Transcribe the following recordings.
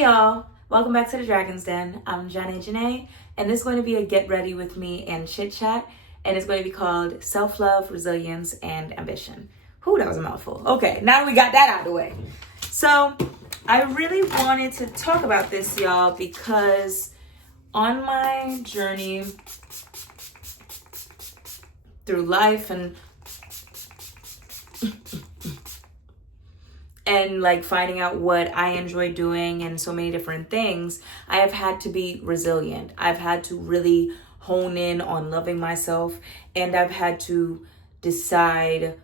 Hey y'all, welcome back to the Dragon's Den. I'm Janae, and this is going to be a get ready with me and chit chat, and it's going to be called self-love, resilience, and ambition. Whew, that was a mouthful. Okay, now we got that out of the way. So I really wanted to talk about this, y'all, because on my journey through life and like finding out what I enjoy doing and so many different things, I have had to be resilient. I've had to really hone in on loving myself, and I've had to decide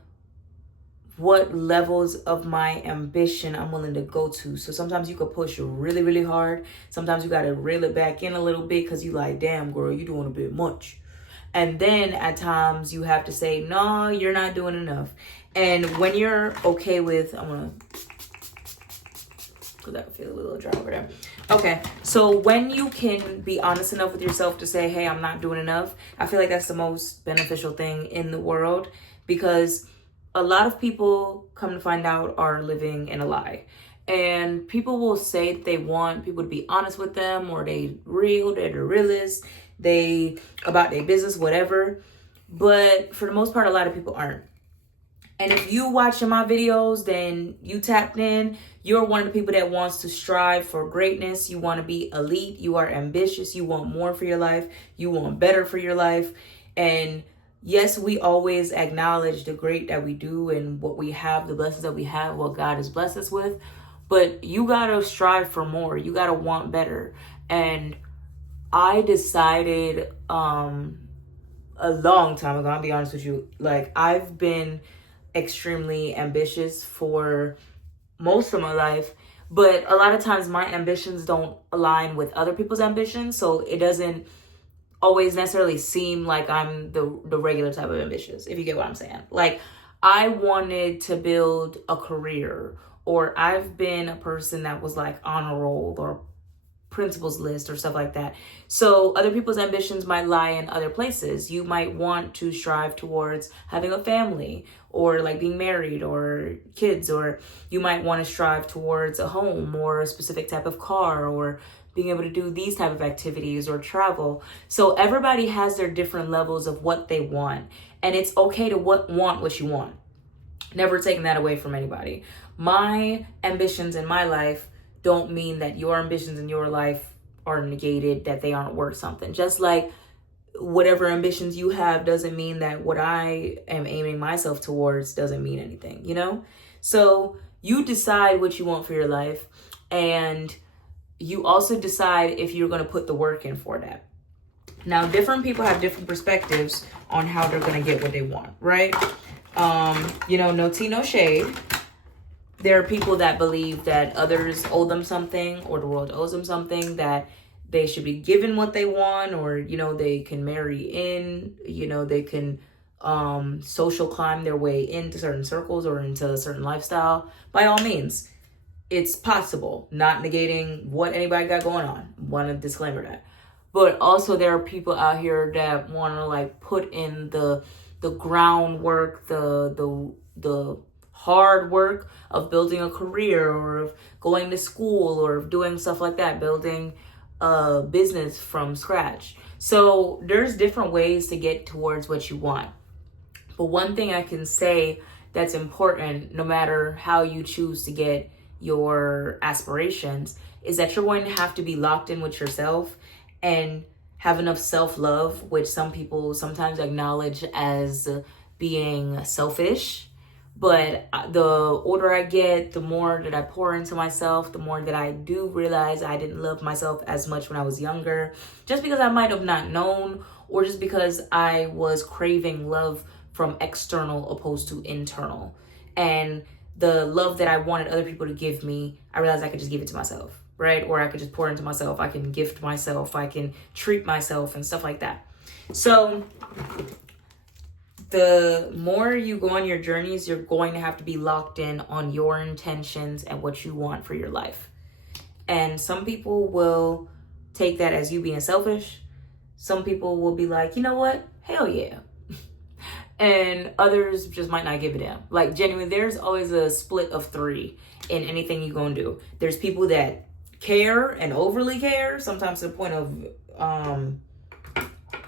what levels of my ambition I'm willing to go to. So sometimes you could push really, really hard. Sometimes you got to reel it back in a little bit because you like, damn, girl, you're doing a bit much. And then at times you have to say, no, you're not doing enough. And when you're okay with, I'm going to, because I feel a little dry over there. Okay, so when you can be honest enough with yourself to say, hey, I'm not doing enough, I feel like that's the most beneficial thing in the world, because a lot of people, come to find out, are living in a lie. And people will say that they want people to be honest with them, or they're the realist, they about their business, whatever. But for the most part, a lot of people aren't. And if you watching my videos, then you tapped in. You're one of the people that wants to strive for greatness. You want to be elite. You are ambitious. You want more for your life. You want better for your life. And yes, we always acknowledge the great that we do and what we have, the blessings that we have, what God has blessed us with. But you got to strive for more. You got to want better. And I decided a long time ago, I'll be honest with you, like I've been extremely ambitious for most of my life, but a lot of times my ambitions don't align with other people's ambitions, so it doesn't always necessarily seem like I'm the regular type of ambitious, if you get what I'm saying. Like, I wanted to build a career, or I've been a person that was like honor roll or principles list or stuff like that. So other people's ambitions might lie in other places. You might want to strive towards having a family, or like being married, or kids, or you might want to strive towards a home or a specific type of car, or being able to do these type of activities or travel. So everybody has their different levels of what they want, and it's okay to want what you want. Never taking that away from anybody. My ambitions in my life don't mean that your ambitions in your life are negated, that they aren't worth something. Just like whatever ambitions you have doesn't mean that what I am aiming myself towards doesn't mean anything, you know? So you decide what you want for your life, and you also decide if you're going to put the work in for that. Now, different people have different perspectives on how they're going to get what they want, right? No tea, no shade. There are people that believe that others owe them something, or the world owes them something, that they should be given what they want, or, they can marry in, they can social climb their way into certain circles or into a certain lifestyle. By all means, it's possible, not negating what anybody got going on. Want to disclaimer that. But also there are people out here that want to like put in the groundwork, the hard work of building a career, or of going to school, or of doing stuff like that, building a business from scratch. So there's different ways to get towards what you want. But one thing I can say that's important, no matter how you choose to get your aspirations, is that you're going to have to be locked in with yourself and have enough self-love, which some people sometimes acknowledge as being selfish. But the older I get, the more that I pour into myself, the more that I do realize I didn't love myself as much when I was younger, just because I might have not known, or just because I was craving love from external opposed to internal. And the love that I wanted other people to give me, I realized I could just give it to myself, right? Or I could just pour into myself. I can gift myself. I can treat myself and stuff like that. So the more you go on your journeys, you're going to have to be locked in on your intentions and what you want for your life. And some people will take that as you being selfish. Some people will be like, you know what? Hell yeah. And others just might not give a damn. Like, genuinely, there's always a split of 3 in anything you're gonna do. There's people that care and overly care, sometimes to the point of,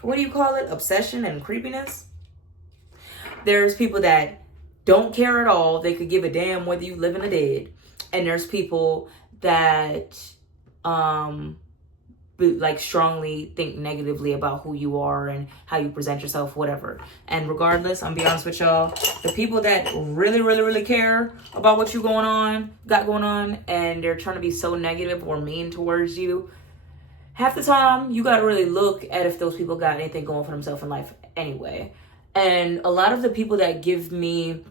what do you call it? Obsession and creepiness. There's people that don't care at all. They could give a damn whether you live in or dead. And there's people that, like strongly think negatively about who you are and how you present yourself, whatever. And regardless, I'm be honest with y'all, the people that really, really, really care about what you got going on, and they're trying to be so negative or mean towards you, half the time you got to really look at if those people got anything going for themselves in life anyway. And a lot of the people that give me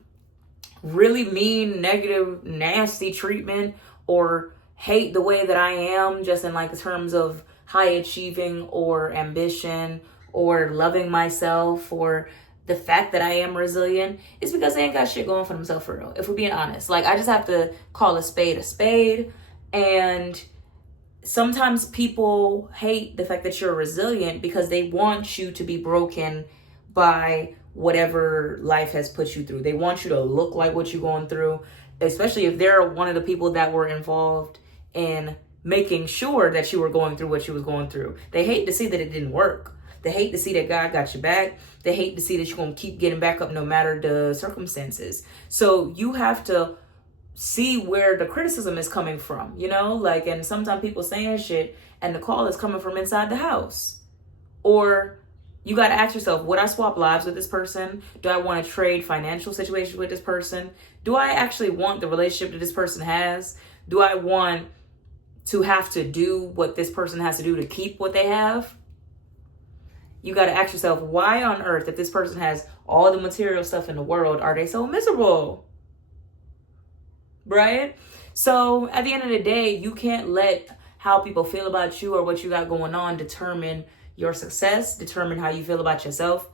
really mean, negative, nasty treatment or hate the way that I am, just in like terms of high achieving or ambition or loving myself or the fact that I am resilient, is because they ain't got shit going for themselves for real. If we're being honest, like, I just have to call a spade. And sometimes people hate the fact that you're resilient because they want you to be broken by whatever life has put you through. They want you to look like what you're going through, especially if they're one of the people that were involved in making sure that you were going through what you was going through. They hate to see that it didn't work. They hate to see that God got your back. They hate to see that you're going to keep getting back up no matter the circumstances. So you have to see where the criticism is coming from, you know? Like, and sometimes people saying shit and the call is coming from inside the house. Or you got to ask yourself, would I swap lives with this person? Do I want to trade financial situations with this person? Do I actually want the relationship that this person has? Do I want to have to do what this person has to do to keep what they have? You got to ask yourself, why on earth, if this person has all the material stuff in the world, are they so miserable? Right? So at the end of the day, you can't let how people feel about you or what you got going on determine your success, determine how you feel about yourself.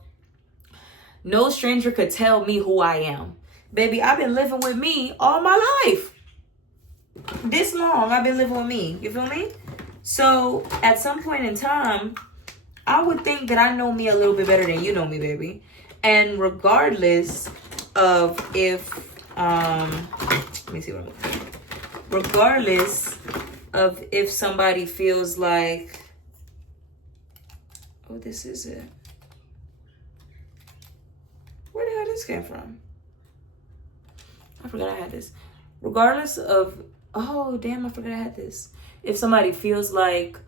No stranger could tell me who I am. Baby, I've been living with me all my life. This long, I've been living with me. You feel me? So at some point in time, I would think that I know me a little bit better than you know me, baby. And regardless of if, let me see what I'm looking at. Regardless of if somebody feels like, oh, this is it. Where the hell this came from? I forgot I had this. Regardless of, oh, damn, I forgot I had this. If somebody feels like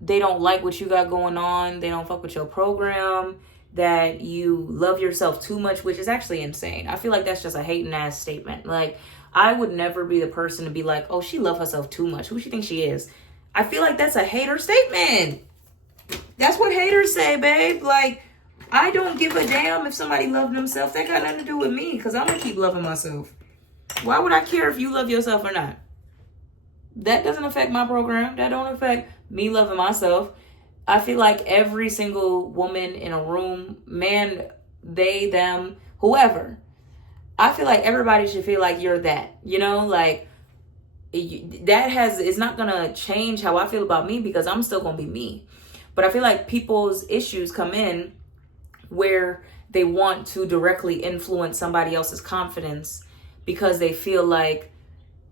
they don't like what you got going on, they don't fuck with your program, that you love yourself too much, which is actually insane. I feel like that's just a hating ass statement. Like, I would never be the person to be like, oh, she love herself too much. Who she think she is? I feel like that's a hater statement. That's what haters say, babe. Like, I don't give a damn if somebody loves themselves. That got nothing to do with me, because I'm going to keep loving myself. Why would I care if you love yourself or not? That doesn't affect my program. That don't affect me loving myself. I feel like every single woman in a room, man, they, them, whoever, I feel like everybody should feel like you're that, you know, like it's not going to change how I feel about me, because I'm still going to be me. But I feel like people's issues come in where they want to directly influence somebody else's confidence because they feel like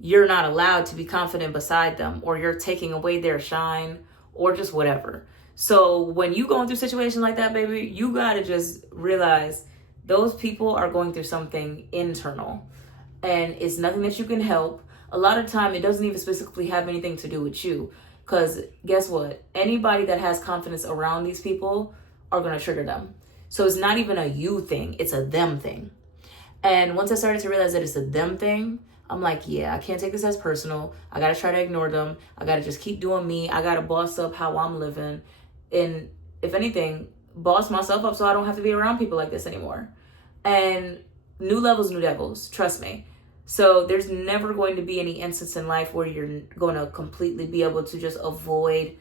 you're not allowed to be confident beside them, or you're taking away their shine, or just whatever. So when you going through situations like that, baby, you got to just realize those people are going through something internal, and it's nothing that you can help. A lot of time, it doesn't even specifically have anything to do with you, because guess what? Anybody that has confidence around these people are going to trigger them. So it's not even a you thing, it's a them thing. And once I started to realize that it's a them thing, I'm like, yeah, I can't take this as personal. I got to try to ignore them. I got to just keep doing me. I got to boss up how I'm living. And if anything, boss myself up so I don't have to be around people like this anymore. And new levels, new devils. Trust me. So there's never going to be any instance in life where you're going to completely be able to just avoid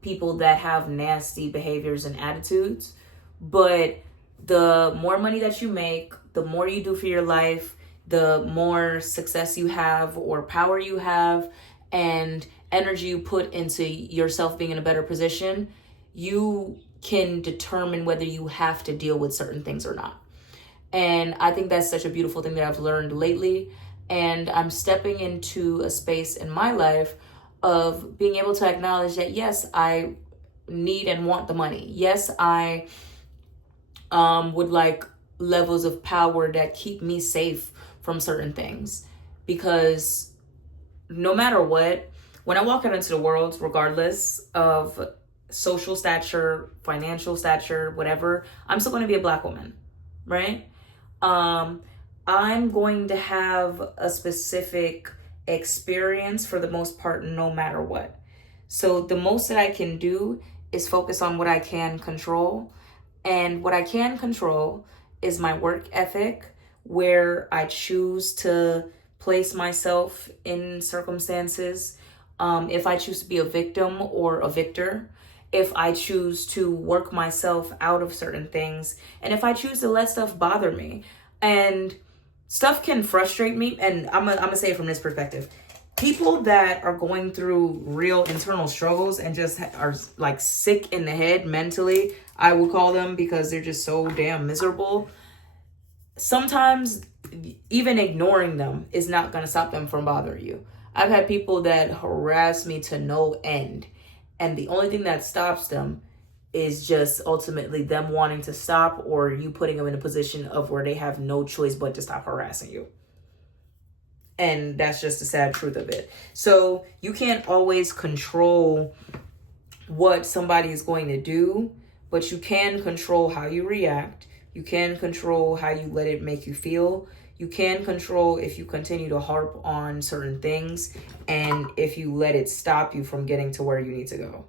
people that have nasty behaviors and attitudes. But the more money that you make, the more you do for your life, the more success you have or power you have and energy you put into yourself being in a better position, you can determine whether you have to deal with certain things or not. And I think that's such a beautiful thing that I've learned lately. And I'm stepping into a space in my life of being able to acknowledge that, yes, I need and want the money. Yes, I would like levels of power that keep me safe from certain things. Because no matter what, when I walk out into the world, regardless of social stature, financial stature, whatever, I'm still going to be a Black woman, right? I'm going to have a specific experience for the most part, no matter what. So the most that I can do is focus on what I can control. And what I can control is my work ethic, where I choose to place myself in circumstances. If I choose to be a victim or a victor, if I choose to work myself out of certain things, and if I choose to let stuff bother me. And stuff can frustrate me, and I'm gonna say it from this perspective. People that are going through real internal struggles and just are like sick in the head mentally, I would call them, because they're just so damn miserable. Sometimes even ignoring them is not going to stop them from bothering you. I've had people that harass me to no end, and the only thing that stops them is just ultimately them wanting to stop, or you putting them in a position of where they have no choice but to stop harassing you. And that's just the sad truth of it. So you can't always control what somebody is going to do, but you can control how you react. You can control how you let it make you feel. You can control if you continue to harp on certain things, and if you let it stop you from getting to where you need to go.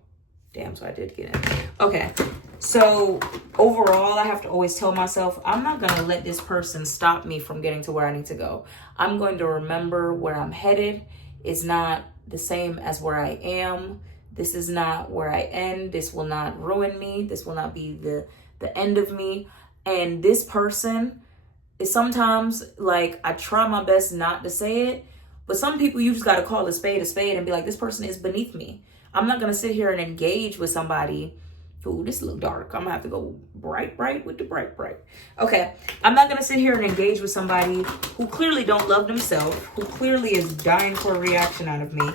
Damn, so I did get it. Okay, so overall, I have to always tell myself, I'm not going to let this person stop me from getting to where I need to go. I'm going to remember where I'm headed. It's not the same as where I am. This is not where I end. This will not ruin me. This will not be the end of me. And this person is sometimes, like, I try my best not to say it, but some people you just got to call a spade and be like, this person is beneath me. I'm not going to sit here and engage with somebody. Ooh, this is a little dark. I'm going to have to go bright with the bright. Okay. I'm not going to sit here and engage with somebody who clearly don't love themselves, who clearly is dying for a reaction out of me,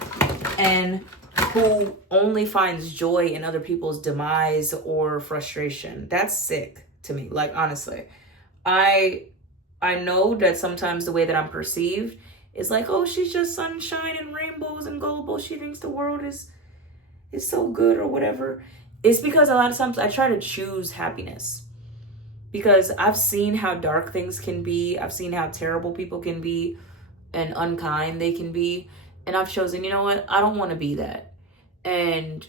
and who only finds joy in other people's demise or frustration. That's sick to me. Like, honestly, I know that sometimes the way that I'm perceived is like, oh, she's just sunshine and rainbows and gullible. She thinks the world is so good or whatever. It's because a lot of times I try to choose happiness, because I've seen how dark things can be. I've seen how terrible people can be and unkind they can be. And I've chosen, you know what? I don't want to be that. And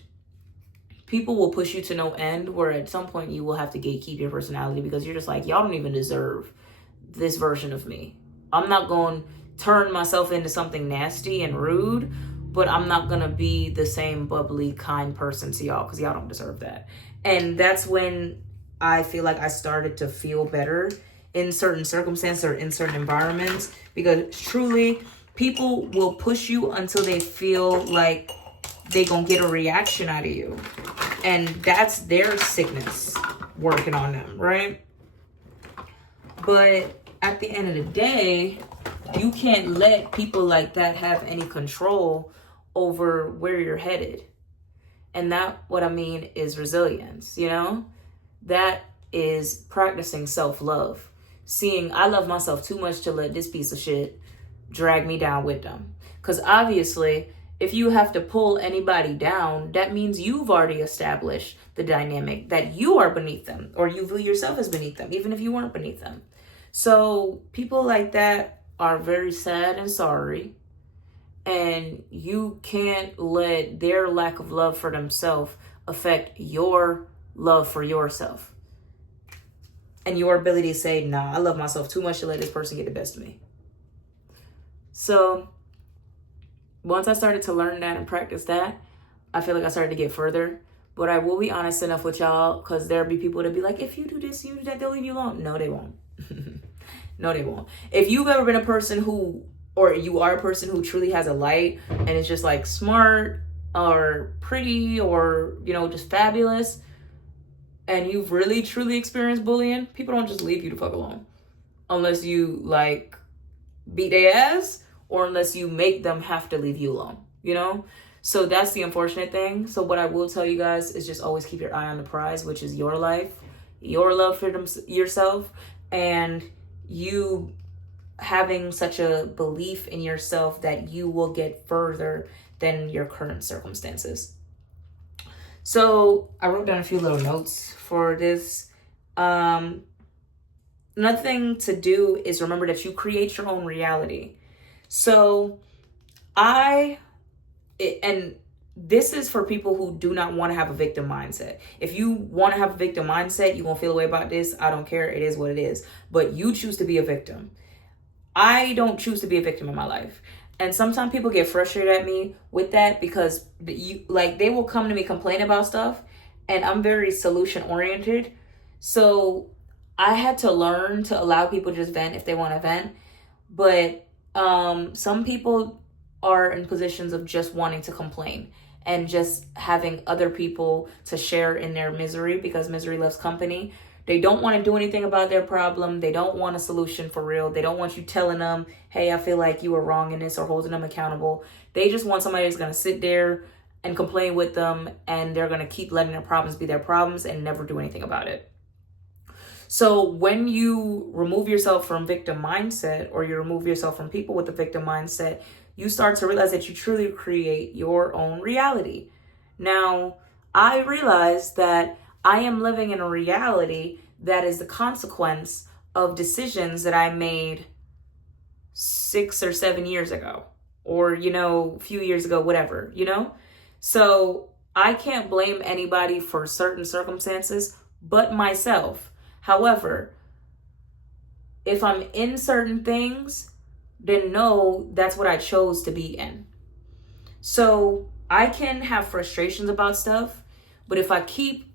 people will push you to no end, where at some point you will have to gatekeep your personality, because you're just like, y'all don't even deserve this version of me. I'm not going to turn myself into something nasty and rude, but I'm not going to be the same bubbly, kind person to y'all, because y'all don't deserve that. And that's when I feel like I started to feel better in certain circumstances or in certain environments, because truly people will push you until they feel like they gonna get a reaction out of you. And that's their sickness working on them, right? But at the end of the day, you can't let people like that have any control over where you're headed. And that, what I mean, is resilience, you know? That is practicing self-love. Seeing, I love myself too much to let this piece of shit drag me down with them. Because obviously, if you have to pull anybody down, that means you've already established the dynamic that you are beneath them, or you view yourself as beneath them, even if you weren't beneath them. So people like that are very sad and sorry. And you can't let their lack of love for themselves affect your love for yourself. And your ability to say, nah, I love myself too much to let this person get the best of me. So once I started to learn that and practice that, I feel like I started to get further. But I will be honest enough with y'all, because there'll be people that be like, if you do this, you do that, they'll leave you alone. No, they won't. No, they won't. If you've ever been a person who, or you are a person who truly has a light and it's just like smart or pretty or, you know, just fabulous, and you've really truly experienced bullying, people don't just leave you the fuck alone. Unless you like beat their ass, or unless you make them have to leave you alone, you know? So that's the unfortunate thing. So what I will tell you guys is just always keep your eye on the prize, which is your life, your love for yourself, and you having such a belief in yourself that you will get further than your current circumstances. So I wrote down a few little notes for this. Another thing to do is remember that you create your own reality. So and this is for people who do not want to have a victim mindset. If you want to have a victim mindset, you're going to feel a way about this. I don't care. It is what it is. But you choose to be a victim. I don't choose to be a victim in my life. And sometimes people get frustrated at me with that because they will come to me complain about stuff, and I'm very solution oriented. So I had to learn to allow people to just vent if they want to vent. But some people are in positions of just wanting to complain and just having other people to share in their misery, because misery loves company. They don't want to do anything about their problem. They don't want a solution for real. They don't want you telling them, hey, I feel like you were wrong in this, or holding them accountable. They just want somebody that's going to sit there and complain with them, and they're going to keep letting their problems be their problems and never do anything about it. So when you remove yourself from victim mindset, or you remove yourself from people with a victim mindset, you start to realize that you truly create your own reality. Now, I realized that I am living in a reality that is the consequence of decisions that I made 6 or 7 years ago, or, a few years ago, whatever, So I can't blame anybody for certain circumstances but myself. However, if I'm in certain things, then no, that's what I chose to be in. So I can have frustrations about stuff, but if I keep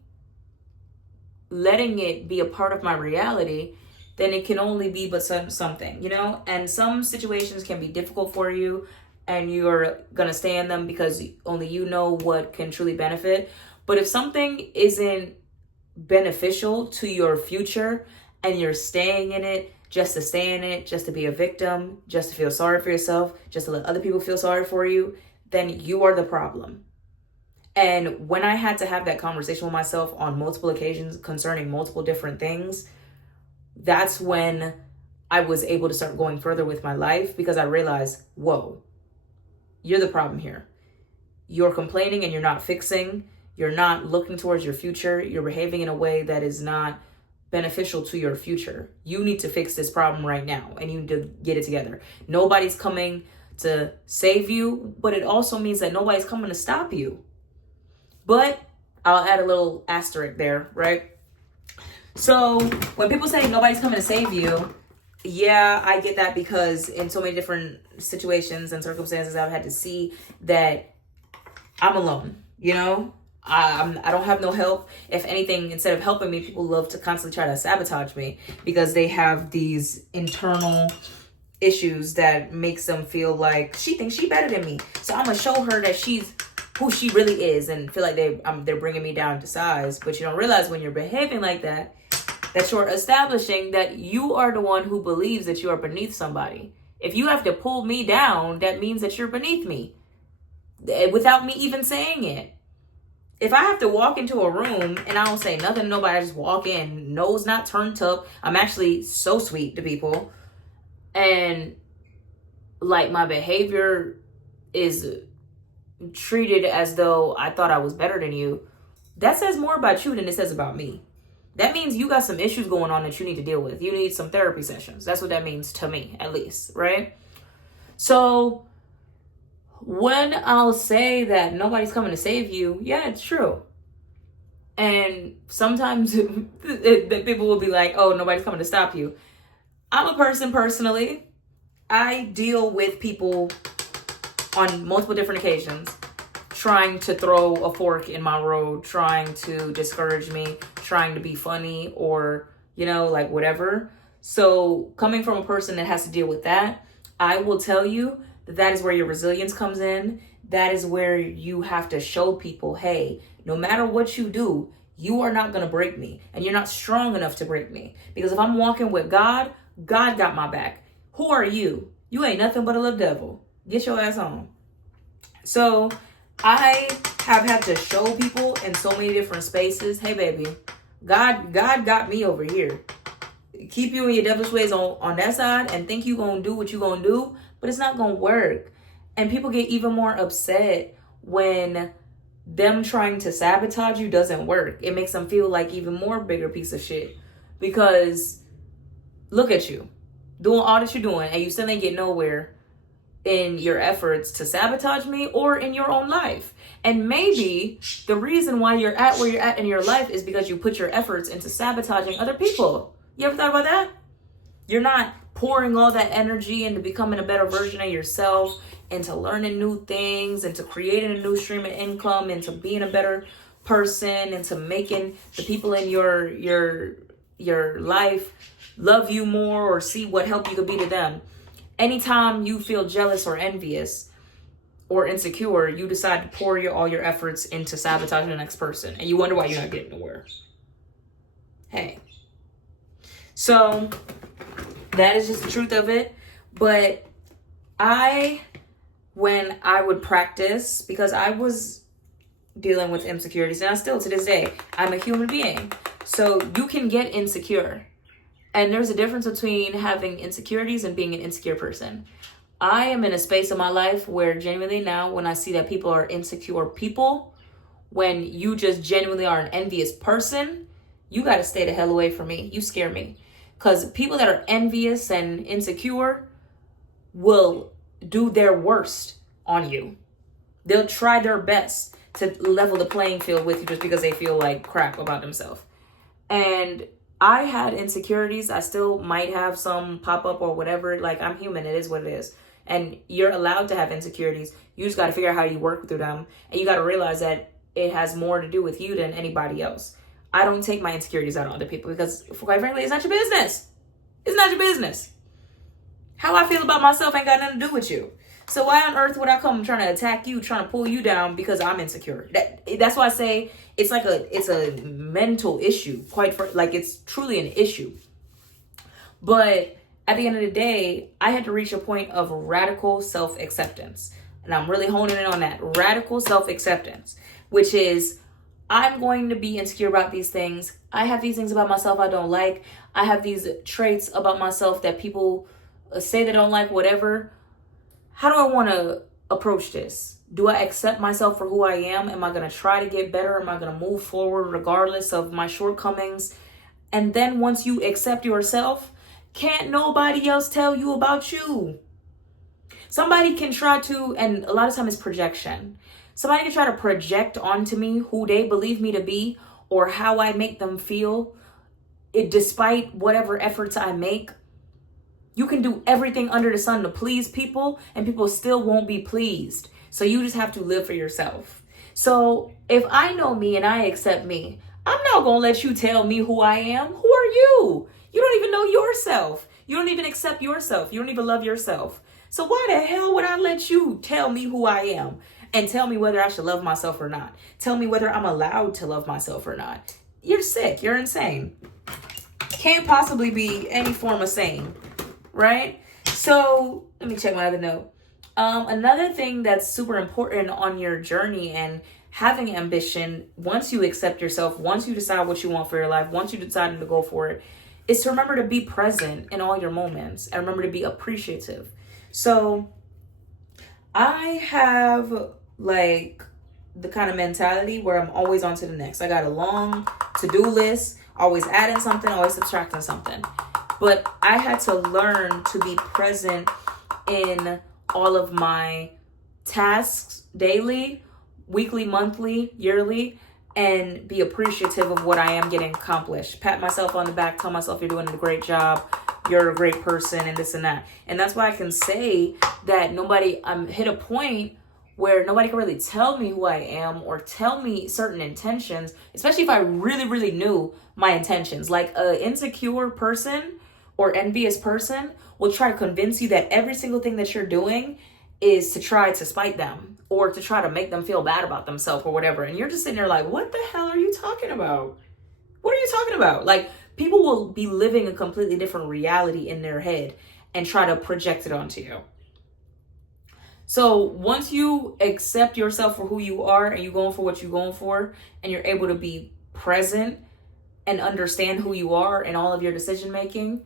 letting it be a part of my reality, then it can only be but something, and some situations can be difficult for you, and you're gonna stay in them because only you know what can truly benefit. But if something isn't beneficial to your future and you're staying in it just to stay in it, just to be a victim, just to feel sorry for yourself, just to let other people feel sorry for you, then you are the problem. And when I had to have that conversation with myself on multiple occasions concerning multiple different things, that's when I was able to start going further with my life, because I realized, whoa, you're the problem here. You're complaining and you're not fixing. You're not looking towards your future. You're behaving in a way that is not beneficial to your future. You need to fix this problem right now, and you need to get it together. Nobody's coming to save you, but it also means that nobody's coming to stop you. But I'll add a little asterisk there, right? So when people say nobody's coming to save you, yeah, I get that, because in so many different situations and circumstances, I've had to see that I'm alone, I don't have no help. If anything, instead of helping me, people love to constantly try to sabotage me, because they have these internal issues that makes them feel like she thinks she better than me. So I'm going to show her that she's who she really is, and feel like they're bringing me down to size. But you don't realize when you're behaving like that you're establishing that you are the one who believes that you are beneath somebody. If you have to pull me down, that means that you're beneath me without me even saying it. If I have to walk into a room and I don't say nothing to nobody, I just walk in, nose not turned up. I'm actually so sweet to people. And like my behavior is treated as though I thought I was better than you. That says more about you than it says about me. That means you got some issues going on that you need to deal with. You need some therapy sessions. That's what that means to me, at least, right? So when I'll say that nobody's coming to save you, yeah, it's true. And sometimes people will be like, oh, nobody's coming to stop you. I'm a person personally. I deal with people on multiple different occasions trying to throw a fork in my road, trying to discourage me, trying to be funny, or, whatever. So coming from a person that has to deal with that, I will tell you that is where your resilience comes in. That is where you have to show people, hey, no matter what you do, you are not going to break me, and you're not strong enough to break me. Because if I'm walking with God, God got my back. Who are you? You ain't nothing but a little devil. Get your ass on. So I have had to show people in so many different spaces, hey baby, God got me over here. Keep you in your devilish ways on that side and think you gonna do what you gonna do, but it's not gonna work. And people get even more upset when them trying to sabotage you doesn't work. It makes them feel like even more bigger piece of shit. Because look at you doing all that you're doing and you still ain't get nowhere in your efforts to sabotage me or in your own life. And maybe the reason why you're at where you're at in your life is because you put your efforts into sabotaging other people. You ever thought about that? You're not pouring all that energy into becoming a better version of yourself, into learning new things, into creating a new stream of income, into being a better person, into making the people in your life love you more or see what help you could be to them. Anytime you feel jealous or envious or insecure, you decide to pour all your efforts into sabotaging the next person. And you wonder why you're not getting nowhere. Hey. So that is just the truth of it. But when I would practice, because I was dealing with insecurities, and I still to this day, I'm a human being. So you can get insecure. And there's a difference between having insecurities and being an insecure person. I am in a space of my life where genuinely now when I see that people are insecure people, when you just genuinely are an envious person, you got to stay the hell away from me. You scare me. Because people that are envious and insecure will do their worst on you. They'll try their best to level the playing field with you just because they feel like crap about themselves. And I had insecurities. I still might have some pop up or whatever. Like, I'm human. It is what it is. And you're allowed to have insecurities. You just got to figure out how you work through them. And you got to realize that it has more to do with you than anybody else. I don't take my insecurities out on other people because, quite frankly, it's not your business. It's not your business. How I feel about myself ain't got nothing to do with you. So why on earth would I come trying to attack you, trying to pull you down because I'm insecure? That's why I say it's a mental issue. It's truly an issue. But at the end of the day, I had to reach a point of radical self-acceptance. And I'm really honing in on that. Radical self-acceptance, which is I'm going to be insecure about these things. I have these things about myself I don't like. I have these traits about myself that people say they don't like, whatever. How do I want to approach this? Do I accept myself for who I am? Am I going to try to get better? Am I going to move forward regardless of my shortcomings? And then once you accept yourself, can't nobody else tell you about you. Somebody can try to, and a lot of times it's projection. Somebody can try to project onto me who they believe me to be or how I make them feel, despite whatever efforts I make. You can do everything under the sun to please people and people still won't be pleased. So you just have to live for yourself. So if I know me and I accept me, I'm not going to let you tell me who I am. Who are you? You don't even know yourself. You don't even accept yourself. You don't even love yourself. So why the hell would I let you tell me who I am and tell me whether I should love myself or not? Tell me whether I'm allowed to love myself or not. You're sick. You're insane. Can't possibly be any form of sane. Right? So let me check my other note. Another thing that's super important on your journey and having ambition, once you accept yourself, once you decide what you want for your life, once you decide to go for it, is to remember to be present in all your moments and remember to be appreciative. So I have like the kind of mentality where I'm always on to the next. I got a long to-do list, always adding something, always subtracting something. But I had to learn to be present in all of my tasks daily, weekly, monthly, yearly, and be appreciative of what I am getting accomplished. Pat myself on the back, tell myself you're doing a great job, you're a great person, and this and that. And that's why I can say that I'm hit a point where nobody can really tell me who I am or tell me certain intentions, especially if I really, really knew my intentions. Like an insecure person or envious person will try to convince you that every single thing that you're doing is to try to spite them or to try to make them feel bad about themselves or whatever. And you're just sitting there like, what the hell are you talking about? What are you talking about? Like, people will be living a completely different reality in their head and try to project it onto you. So once you accept yourself for who you are and you're going for what you're going for, and you're able to be present and understand who you are and all of your decision making,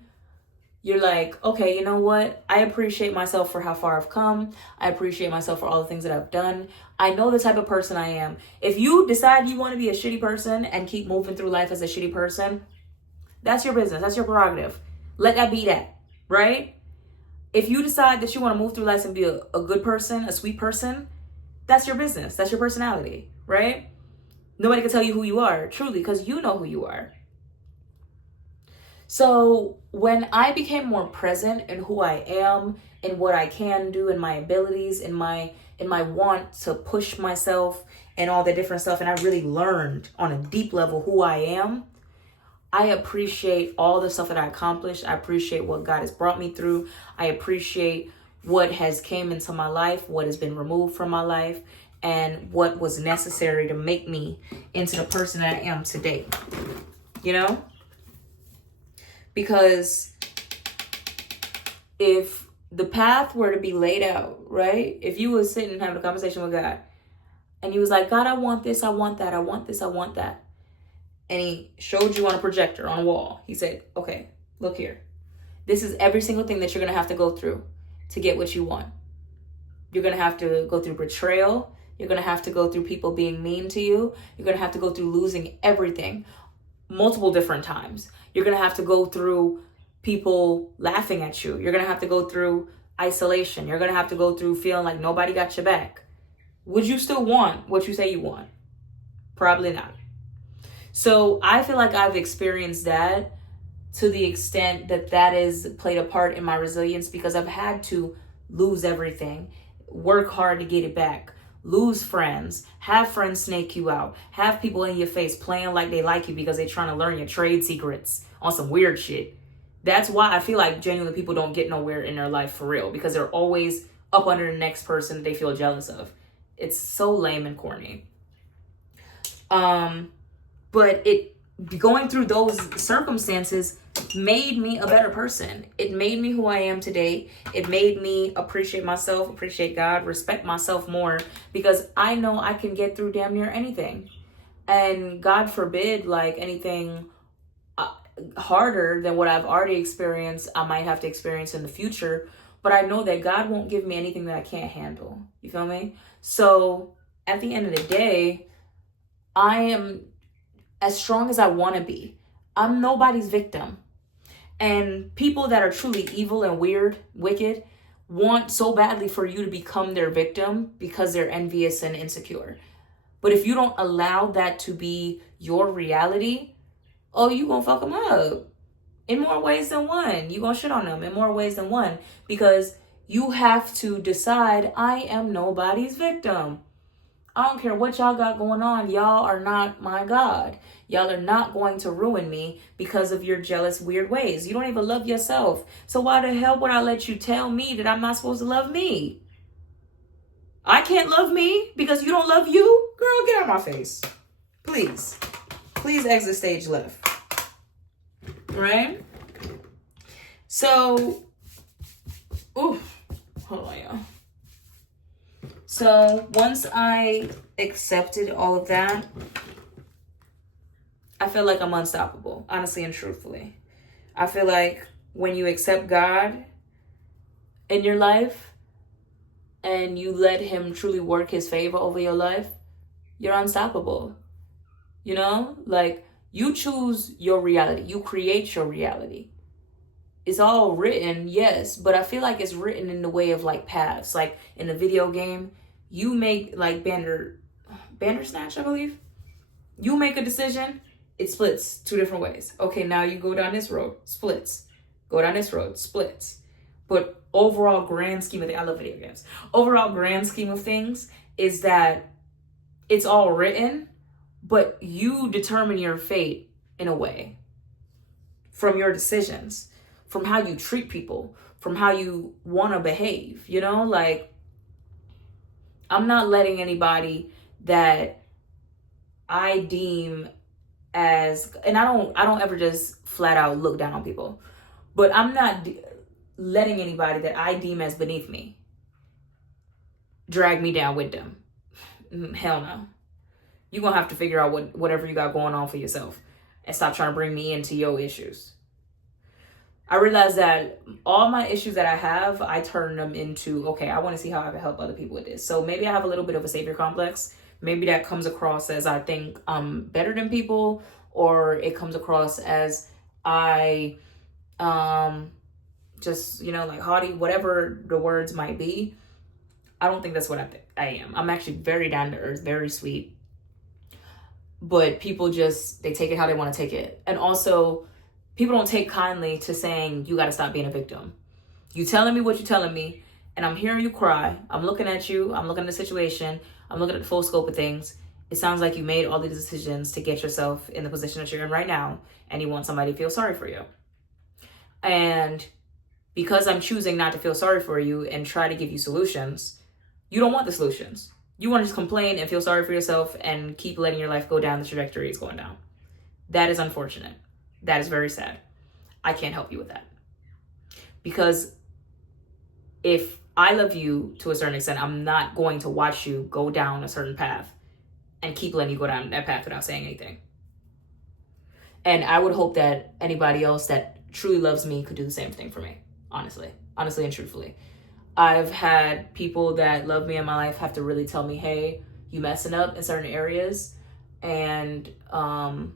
you're like, okay, you know what? I appreciate myself for how far I've come. I appreciate myself for all the things that I've done. I know the type of person I am. If you decide you want to be a shitty person and keep moving through life as a shitty person, that's your business. That's your prerogative. Let that be that, right? If you decide that you want to move through life and be a good person, a sweet person, that's your business. That's your personality, right? Nobody can tell you who you are, truly, because you know who you are. So when I became more present in who I am, in what I can do, in my abilities, in my want to push myself and all the different stuff, and I really learned on a deep level who I am, I appreciate all the stuff that I accomplished. I appreciate what God has brought me through. I appreciate what has came into my life, what has been removed from my life, and what was necessary to make me into the person that I am today. You know? Because if the path were to be laid out, right? If you was sitting and having a conversation with God, and you was like, God, I want this, I want that, I want this, I want that. And he showed you on a projector, on a wall. He said, okay, look here. This is every single thing that you're going to have to go through to get what you want. You're going to have to go through betrayal. You're going to have to go through people being mean to you. You're going to have to go through losing everything multiple different times. You're going to have to go through people laughing at you. You're going to have to go through isolation. You're going to have to go through feeling like nobody got your back. Would you still want what you say you want? Probably not. So I feel like I've experienced that to the extent that that is played a part in my resilience, because I've had to lose everything, work hard to get it back, lose friends, have friends snake you out, have people in your face playing like they like you because they're trying to learn your trade secrets on some weird shit. That's why I feel like genuinely people don't get nowhere in their life for real, because they're always up under the next person that they feel jealous of. It's so lame and corny. But going through those circumstances made me a better person. It made me who I am today. It made me appreciate myself, appreciate God, respect myself more, because I know I can get through damn near anything. And God forbid, like anything harder than what I've already experienced, I might have to experience in the future. But I know that God won't give me anything that I can't handle. You feel me? So at the end of the day, I am as strong as I want to be. I'm nobody's victim. And people that are truly evil and weird, wicked, want so badly for you to become their victim because they're envious and insecure. But if you don't allow that to be your reality, oh, you gonna fuck them up in more ways than one. You gonna shit on them in more ways than one, because you have to decide, I am nobody's victim. I don't care what y'all got going on. Y'all are not my God. Y'all are not going to ruin me because of your jealous, weird ways. You don't even love yourself. So why the hell would I let you tell me that I'm not supposed to love me? I can't love me because you don't love you? Girl, get out of my face. Please. Please exit stage left. Right? So, hold on, y'all. So once I accepted all of that, I feel like I'm unstoppable, honestly and truthfully. I feel like when you accept God in your life and you let him truly work his favor over your life, you're unstoppable. You know, like you choose your reality. You create your reality. It's all written, yes, but I feel like it's written in the way of like paths. Like in a video game, you make like Bandersnatch, I believe. You make a decision, it splits two different ways. Okay, now you go down this road, splits. Go down this road, splits. But overall grand scheme of things, I love video games. Overall grand scheme of things is that it's all written, but you determine your fate in a way from your decisions, from how you treat people, from how you want to behave, you know? Like, I'm not letting anybody that I deem as, and I don't ever just flat out look down on people, but I'm not letting anybody that I deem as beneath me drag me down with them. Hell no. You're going to have to figure out whatever you got going on for yourself and stop trying to bring me into your issues. I realized that all my issues that I have, I turn them into, okay, I want to see how I can help other people with this. So maybe I have a little bit of a savior complex. Maybe that comes across as I think I'm better than people, or it comes across as I just, like haughty, whatever the words might be. I don't think that's what I am. I'm actually very down to earth, very sweet. But people they take it how they want to take it. And also, people don't take kindly to saying, you got to stop being a victim. You telling me what you're telling me, and I'm hearing you cry. I'm looking at you. I'm looking at the situation. I'm looking at the full scope of things. It sounds like you made all these decisions to get yourself in the position that you're in right now, and you want somebody to feel sorry for you. And because I'm choosing not to feel sorry for you and try to give you solutions, you don't want the solutions. You want to just complain and feel sorry for yourself and keep letting your life go down the trajectory it's going down. That is unfortunate. That is very sad. I can't help you with that. Because if I love you to a certain extent, I'm not going to watch you go down a certain path and keep letting you go down that path without saying anything. And I would hope that anybody else that truly loves me could do the same thing for me, honestly and truthfully. I've had people that love me in my life have to really tell me, hey, you messing up in certain areas. And a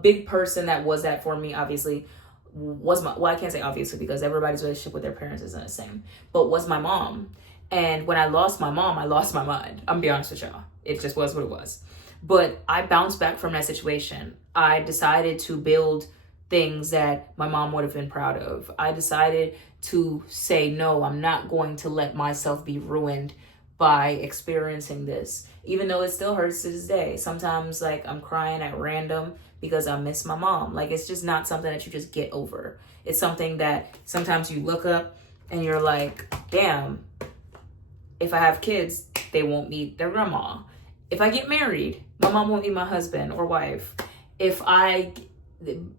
big person that was that for me, obviously, was I can't say obviously because everybody's relationship with their parents isn't the same, but was my mom. And when I lost my mom, I lost my mind. I'm gonna be honest with y'all. It just was what it was. But I bounced back from that situation. I decided to build things that my mom would have been proud of. I decided to say, no, I'm not going to let myself be ruined by experiencing this, even though it still hurts to this day. Sometimes I'm crying at random because I miss my mom. It's just not something that you just get over. It's something that sometimes you look up and you're like, damn, if I have kids, they won't meet their grandma. If I get married, my mom won't meet my husband or wife. If I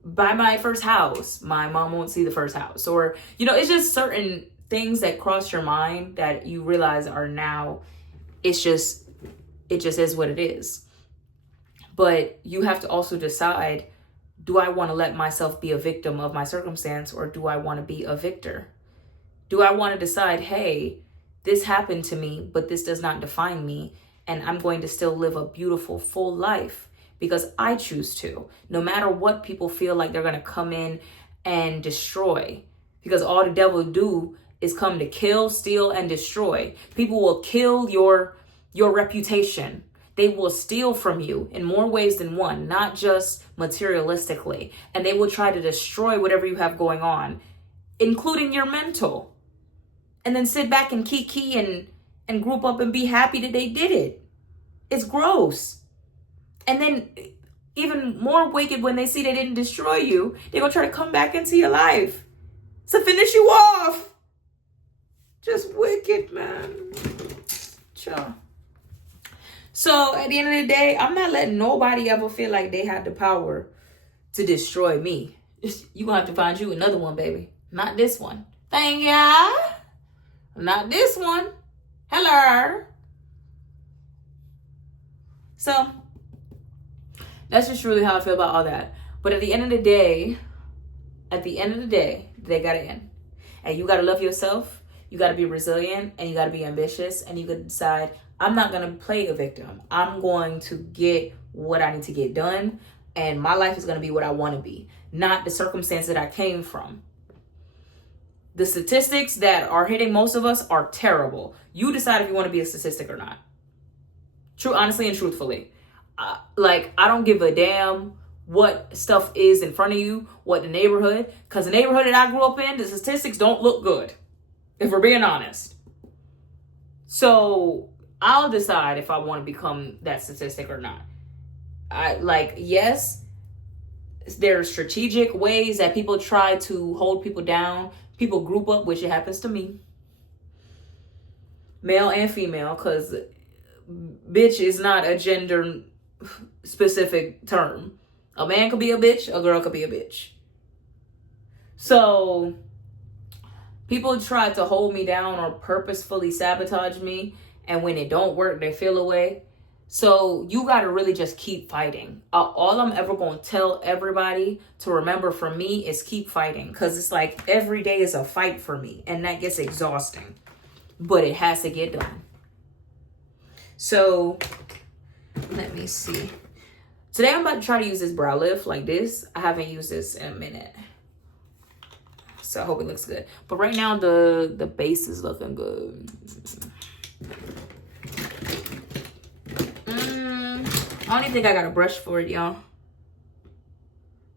buy my first house, my mom won't see the first house. Or, it's just certain things that cross your mind that you realize are now, it just is what it is. But you have to also decide, do I want to let myself be a victim of my circumstance, or do I want to be a victor? Do I want to decide, hey, this happened to me, but this does not define me, and I'm going to still live a beautiful, full life because I choose to, no matter what people feel like they're going to come in and destroy, because all the devil do is come to kill, steal, and destroy. People will kill your reputation. They will steal from you in more ways than one, not just materialistically. And they will try to destroy whatever you have going on, including your mental. And then sit back and kiki and group up and be happy that they did it. It's gross. And then even more wicked when they see they didn't destroy you, they're going to try to come back into your life to finish you off. Just wicked, man. Sure. So at the end of the day, I'm not letting nobody ever feel like they had the power to destroy me. You're going to have to find you another one, baby. Not this one. Thank ya. Not this one. Hello. So that's just really how I feel about all that. But at the end of the day, they got to end. And you got to love yourself. You got to be resilient, and you got to be ambitious, and you got to decide, I'm not going to play a victim. I'm going to get what I need to get done, and my life is going to be what I want to be, not the circumstance that I came from. The statistics that are hitting most of us are terrible. You decide if you want to be a statistic or not. True, honestly and truthfully. I don't give a damn what stuff is in front of you, what the neighborhood, because the neighborhood that I grew up in, the statistics don't look good, if we're being honest. So I'll decide if I want to become that statistic or not. Yes, there are strategic ways that people try to hold people down. People group up, which it happens to me. Male and female, because bitch is not a gender specific term. A man could be a bitch, a girl could be a bitch. So People try to hold me down or purposefully sabotage me, and when it don't work, they feel away. So you got to really just keep fighting. All I'm ever going to tell everybody to remember from me is keep fighting, because it's like every day is a fight for me, and that gets exhausting, but it has to get done. So let me see. Today I'm about to try to use this brow lift like this. I haven't used this in a minute, so I hope it looks good. But right now the base is looking good. I don't even think I got a brush for it, y'all.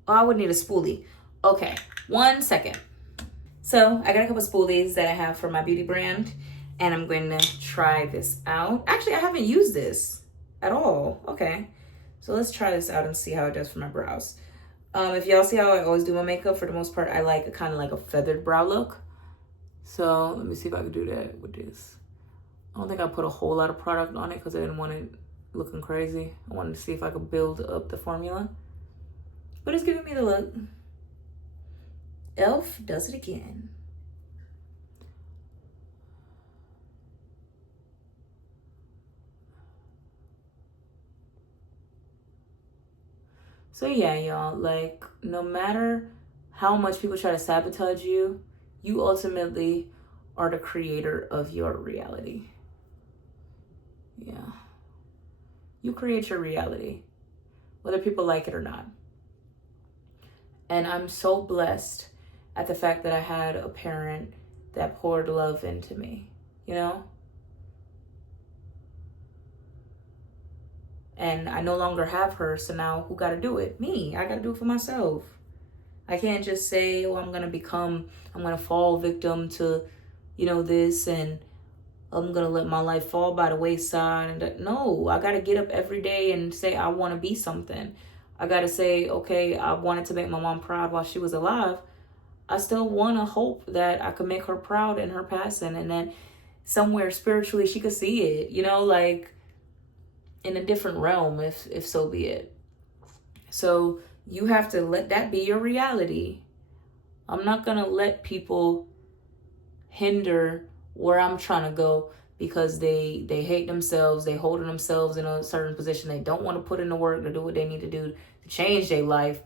Oh, I would need a spoolie. Okay, 1 second. So I got a couple spoolies that I have for my beauty brand, and I'm going to try this out. Actually, I haven't used this at all. Okay, so let's try this out and see how it does for my brows. If y'all see how I always do my makeup, for the most part, I like kind of like a feathered brow look. So let me see if I can do that with this. I don't think I put a whole lot of product on it because I didn't want it looking crazy. I wanted to see if I could build up the formula, but it's giving me the look. Elf does it again. So yeah, y'all, like, no matter how much people try to sabotage you, you ultimately are the creator of your reality. Yeah. You create your reality, whether people like it or not. And I'm so blessed at the fact that I had a parent that poured love into me, you know? And I no longer have her, so now who got to do it? Me. I got to do it for myself. I can't just say, oh, I'm going to fall victim to, this, and I'm going to let my life fall by the wayside. And no, I got to get up every day and say, I want to be something. I got to say, okay, I wanted to make my mom proud while she was alive. I still want to hope that I could make her proud in her passing, and that somewhere spiritually she could see it, like in a different realm, if so be it. So you have to let that be your reality. I'm not going to let people hinder where I'm trying to go because they hate themselves. They holding themselves in a certain position. They don't want to put in the work to do what they need to do to change their life.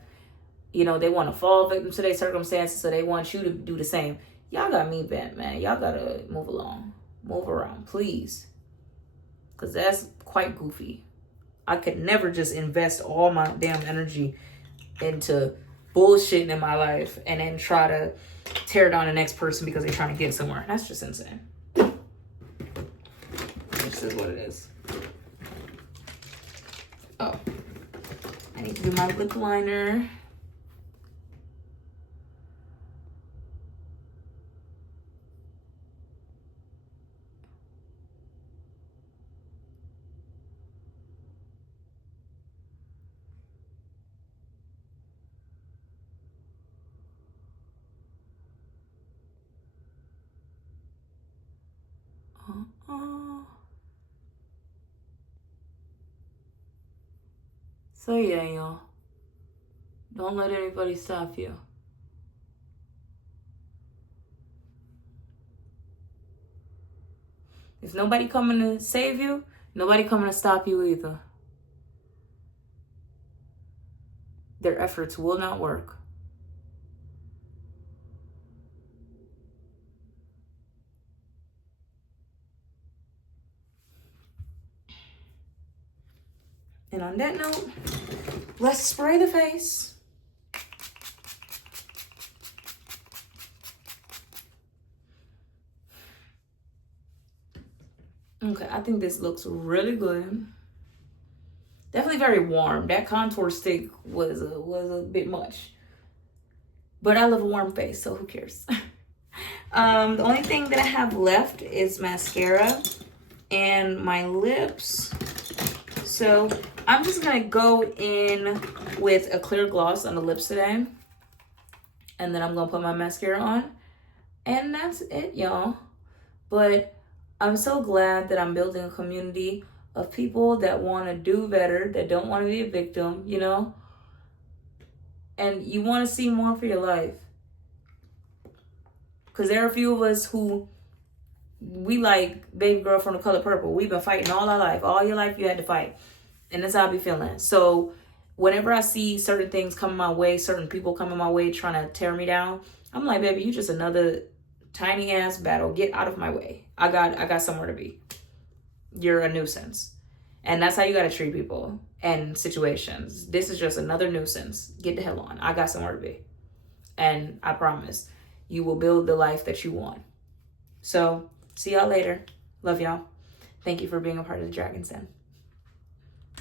They want to fall victim to their circumstances, so they want you to do the same. Y'all got me bent, man. Y'all got to move around, please. Because that's quite goofy. I could never just invest all my damn energy into bullshitting in my life and then try to tear down the next person because they're trying to get somewhere. That's just insane. This is what it is. Oh, I need to do my lip liner. So yeah, y'all. Don't let anybody stop you. If nobody coming to save you, nobody coming to stop you either. Their efforts will not work. And on that note, let's spray the face. Okay, I think this looks really good. Definitely very warm. That contour stick was a bit much. But I love a warm face, so who cares? The only thing that I have left is mascara and my lips. So I'm just gonna go in with a clear gloss on the lips today. And then I'm gonna put my mascara on. And that's it, y'all. But I'm so glad that I'm building a community of people that want to do better, that don't want to be a victim, and you want to see more for your life. Because there are a few of us who, we like baby girl from The Color Purple. We've been fighting all our life. All your life you had to fight. And that's how I be feeling. So whenever I see certain things coming my way, certain people coming my way trying to tear me down, I'm like, baby, you just another tiny ass battle. Get out of my way. I got somewhere to be. You're a nuisance. And that's how you got to treat people and situations. This is just another nuisance. Get the hell on. I got somewhere to be. And I promise you will build the life that you want. So see y'all later. Love y'all. Thank you for being a part of the Dragon's Den.